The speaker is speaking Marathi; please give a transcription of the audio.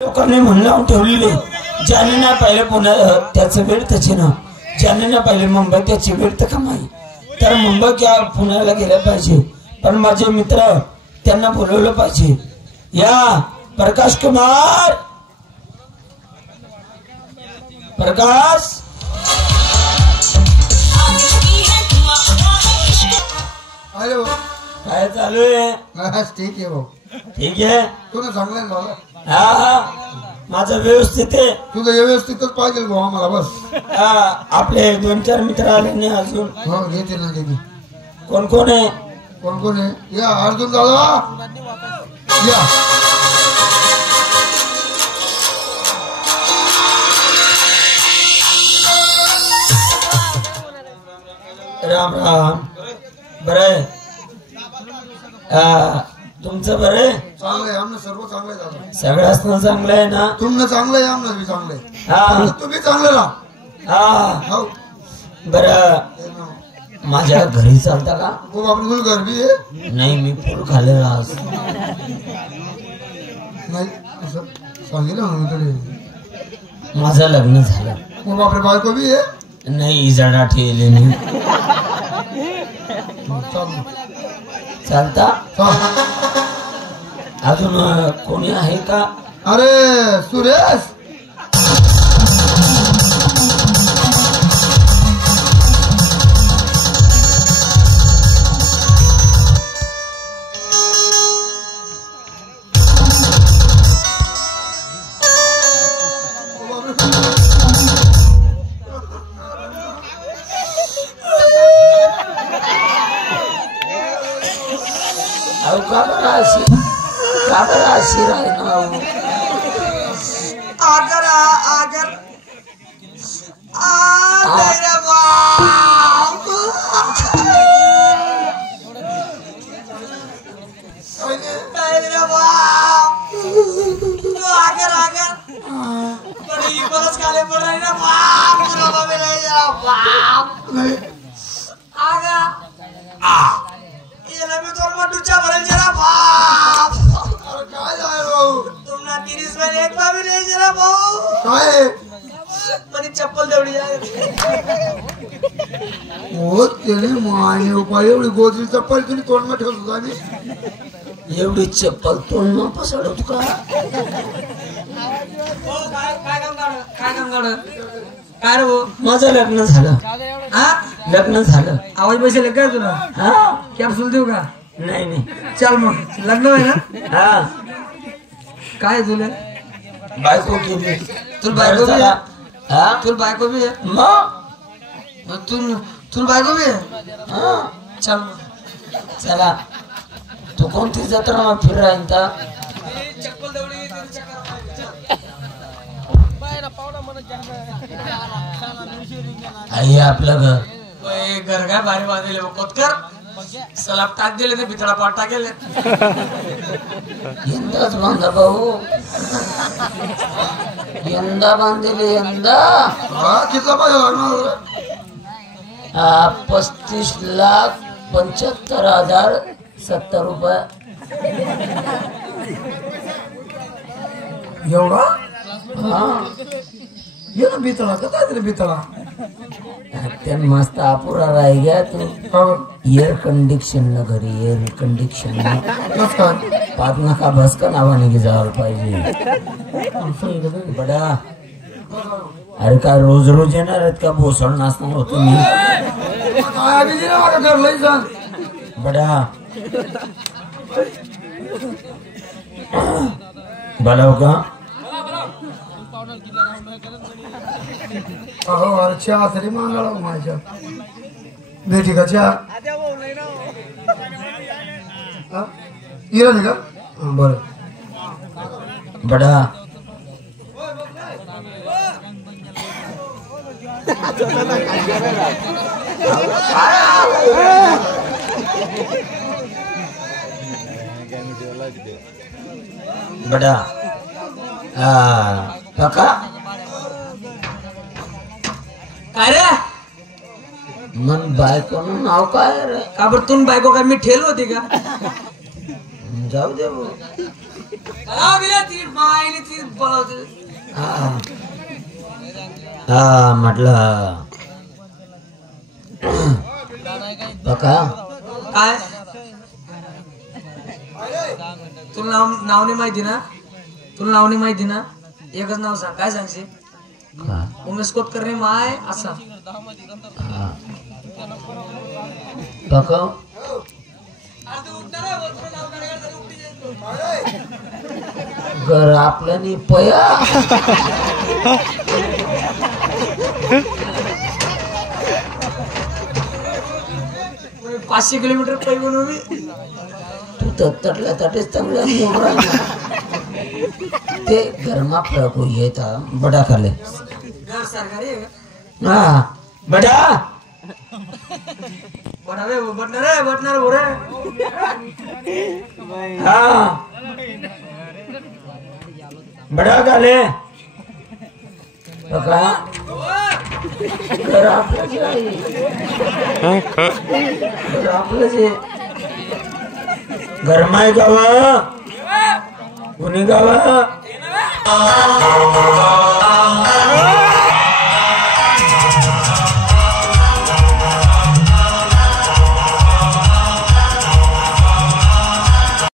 लोकांनी म्हणून ठेवलेले ज्याने ना पाहिले पुन्हा त्याचं वेळ त्याचे ना ज्याने ना पाहिले मुंबई त्याची वेळ तर कमाई तर मुंबई क्या पुण्याला गेलं पाहिजे पण माझे मित्र त्यांना बोलवलं पाहिजे। या प्रकाश कुमार प्रकाश हेलो काय चालू आहे? ठीक आहे भाऊ ठीक आहे तुला चांगलं झालं हा माझं व्यवस्थित आहे तुझं व्यवस्थितच पाहिजे भाऊ आम्हाला बस आपले 2-4 मित्र आले नाही अजून हो घेते ना घेते कोण कोण आहे कोण कोण आहे या अर्जुन दादा या राम राम बरं तुमचं बरं चांगलं आहे आमनं सर्व चांगलं आहे दादा सगळ्याच चांगलं आहे ना तुमनं चांगलं आहे आमनं बी चांगलं आहे हा तुम्ही चांगलं राहा हा हो बरं माझ्या घरी चालता का हो आपलं तुझं घर बी आहे नाही मी फुल खाल्लेलं आज नाही असं सांगितलं ना मी कडे माझं लग्न झालं हो बापरे बायको बी आहे नाही इजाडा ठेवले मी चांगलं चालता चांगलं अजून कोणी आहे का अरे सुरेश अशी राही ना आगर आगर आगर आगर बड़ी बरस काले पड़ रही ना बाप पूरा बाबे ले जा बाप आगा ये लंबी तोर में डुचा भरल जरा बाप काय आहे भाऊ तुमना 30 में एक बाबी ले जरा भाऊ काय मनी चप्पल देवडी जाए हो त्याने माने उपाय एवढी गोदरी चप्पल तुम्ही तोंड में ठेवत होता मी एवढी चप्पल तोंड न पसरवत का काय काम काढ काय रे भाऊ माझं लग्न झालं हा लग्न झालं आवाज पैसे काय तुला हा कॅप्सूल देऊ का नाही नाही चल मग लग्न आहे ना हा काय तुला बायको केली तुला बायको बी आहे? हा तुला बायको बी आहे? मग तुला बायको बी आहे? हा चल मग चला तू कोणती जत्रा मग फिरायला आई आपलं घर घर काय भारी बांधले कोतकर सलाब टाक दिले ते भितळा पाट टाकेले यंदाच बांधा भाऊ यंदा बांधले यंदा हा किती पाहिजे लागणार 35,75,070 रुपये एवढा हा ये ना बितळा का काय तरी बितळा त्यान मस्त अपुरा राही गया तू एअर कंडिक्शन न घरी एअर कंडिक्शन पाच नका भस्का नावाने की जायला पाहिजे बडा अरे काय रोज रोज येणार आहेत का भोसड नाचणार होतो मी घर लई जा बडा बोलाव का अहो अरे चहा तरी मागाळा माझ्या भेटी का चहा इराणी का बर बडा बडा पका काय रे मन बायकोनं नाव काय रे का बरं तुम्ही बायको काय मी ठेल होती का जाऊ दे भाऊ. ती मायने ती बोलावते हा म्हटलं बघा काय तुला नाव नाही माहिती ना तुला नाव नाही माहिती ना एकच नाव सांग काय सांगशील उमेश कोतकर माय असा बघा घर आपल्या नि पया 500 किलोमीटर पै बनवली तू तर तटल्या तटेच चांगल्या ते घरमा प्रको येता बडा खाले घर सरकारी आहे का हा बडा बडावे बटणार हो रे हा बडा खाले बघा घर आपल्याच आहे घर आपलंच आहे घरमाय गावा कुणी गावा